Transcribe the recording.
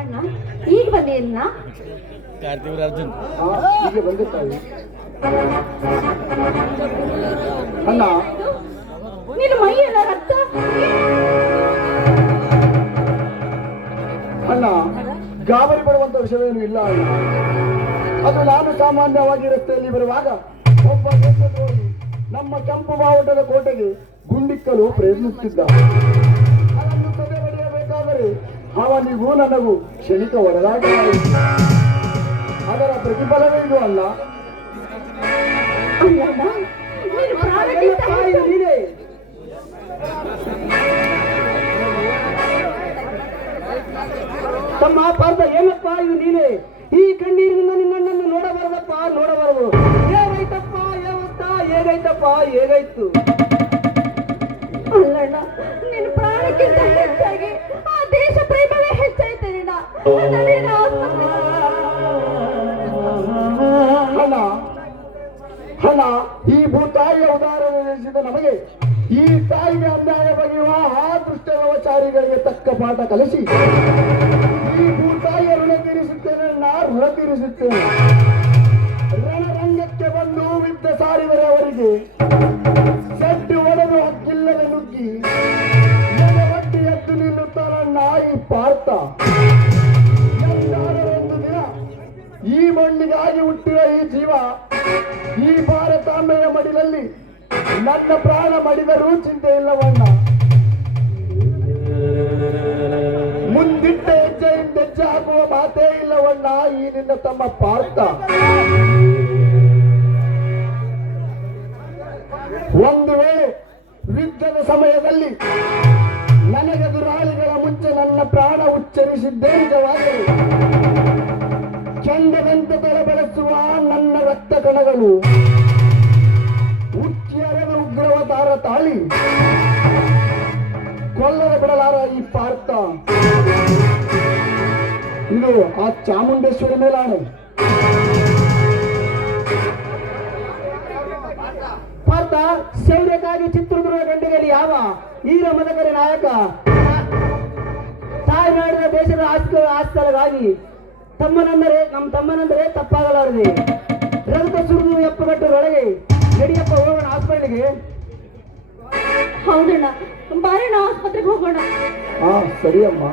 ಅಣ್ಣ ಈಗ ಬಂದೇನ ಕಾರ್ತಿವರ ಅರ್ಜುನ್ ಈಗ ಬಂದಿರ್ತಾವೆ ಅಣ್ಣ. ನಿನ್ನ ಮೈಯೆಲ್ಲ ರಕ್ತ. ಅಣ್ಣ, ಗಾಬರಿ ಪಡುವಂತ ವಿಷಯವೇನು ಇಲ್ಲ ಅಣ್ಣ. ಅದು ನಾನು ಸಾಮಾನ್ಯವಾಗಿ ರಸ್ತೆಯಲ್ಲಿ ಬರುವಾಗ ಒಬ್ಬ ದೇಶದ್ರೋಹಿ ನಮ್ಮ ಕೆಂಪು ಬಾವುಟದ ಕೋಟೆಗೆ ಗುಂಡಿಕ್ಕಲು ಪ್ರಯತ್ನಿಸುತ್ತಿದ್ದ. ಅದನ್ನು ಸದೆ ಬಡಿಯಬೇಕಾದರೆ ಅವನಿಗೂ ನನಗೂ ಕ್ಷಣಿಕ ಒಡೆದಾಟವಾಯಿತು. ಅದರ ಪ್ರತಿಫಲವೇ ಇದು ಅಲ್ಲ. ತಮ್ಮ ಪಾರ್ಥ, ಏನಪ್ಪ ಇದು ನೀನೆ? ಈ ಕಣ್ಣೀರಿನಿಂದ ನಿನ್ನನ್ನು ನೋಡಬಾರದಪ್ಪ, ನೋಡಬಾರದು. ಹೇಗೈತಪ್ಪ, ಹೇಗೈತಪ್ಪ, ಹೇಗಾಯ್ತು? ಅಲ್ಲಣ್ಣ, ನಿನ್ನ ಪ್ರಾಣಕ್ಕಿಂತ ಹೆಚ್ಚಾಗಿ ಆ ದೇಶ ಪ್ರೇಮವೇ ಹೆಚ್ಚಾಯ್ತು ನಿನ್ನ. ಹಣ ಈ ಭೂತಾಯಿಯ ಉದಾಹರಣೆ ನಡೆಸಿದ ನಮಗೆ ಈ ತಾಯಿಗೆ ಅನ್ಯಾಯ ಬಗೆಯುವ ಆ ದುಷ್ಟಚಾರಿಗಳಿಗೆ ತಕ್ಕ ಪಾಠ ಕಲಿಸಿ ಈ ಭೂತಾಯಿಯ ಋಣ ತೀರಿಸುತ್ತೇನೆ, ಋಣ ತೀರಿಸುತ್ತೇನೆ. ರಣರಂಗಕ್ಕೆ ಬಂದು ಯುದ್ಧ ಸಾರಿದರೆ ಅವರಿಗೆ ಸಡ್ಡು ಒಡೆದು ಹಕ್ಕಿಲ್ಲದೆ ನುಗ್ಗಿ ಒಟ್ಟಿ ಎದ್ದು ನಿಲ್ಲುತ್ತಾರಣ್ಣ ಈ ಪಾರ್ಥ. ಒಂದು ದಿನ ಈ ಮಣ್ಣಿಗಾಗಿ ಹುಟ್ಟಿದ ಈ ಜೀವ ಈ ಭಾರತಾಂಬೆಯ ಮಡಿಲಲ್ಲಿ ನನ್ನ ಪ್ರಾಣ ಮಡಿದರೂ ಚಿಂತೆ ಇಲ್ಲವಣ್ಣ. ಮುಂದಿಟ್ಟ ಹೆಜ್ಜೆಯಿಂದ ಹೆಜ್ಜೆ ಹಾಕುವ ಮಾತೇ ಇಲ್ಲವಣ್ಣ ಈ ನಿನ್ನ ತಮ್ಮ ಪಾರ್ಥ. ಒಂದು ವೇಳೆ ಯುದ್ಧದ ಸಮಯದಲ್ಲಿ ನನಗೆದುರಾಳಿಗಳ ಮುಂಚೆ ನನ್ನ ಪ್ರಾಣ ಉಚ್ಚರಿಸಿದ್ದೇ ನಿಜವಾದರೆ ಚಂದದಂತೆ ತಲೆಬೆಳೆಸುವ ನನ್ನ ರಕ್ತ ಕಣಗಳು ಉಚ್ಚಿಯರದ ಉಗ್ರವತಾರ ತಾಳಿ ಕೊಲ್ಲದ ಬಿಡಲಾರ ಈ ಪಾರ್ಥ. ಇದು ಆ ಚಾಮುಂಡೇಶ್ವರಿ ಮೇಲಾಣೆ. ಪಾರ್ಥ, ಶೌರ್ಯಕ್ಕಾಗಿ ಚಿತ್ರದುರ್ಗ ಗಂಟೆಯಲ್ಲಿ ಯಾವ ಈರ ಮದಕರಿ ನಾಯಕ ತಾಯ್ನಾಡಿನ ದೇಶದ ಆಸ್ತಿಗಳಿಗಾಗಿ ನಮ್ಮ ತಮ್ಮನೆಂದರೆ ತಪ್ಪಾಗಲಾರದೆ. ರಕ್ತ ಸುರಿದು ಎಪ್ಪಗಟ್ಟರೊಳಗೆ ನಡಿಯಪ್ಪ, ಹೋಗೋಣ ಹಾಸ್ಪಿಟಲ್ಗೆ. ಹೌದಣ್ಣ, ಬಾರಣ್ಣ ಆಸ್ಪತ್ರೆಗೆ ಹೋಗೋಣ. ಹಾ ಸರಿ ಅಮ್ಮ.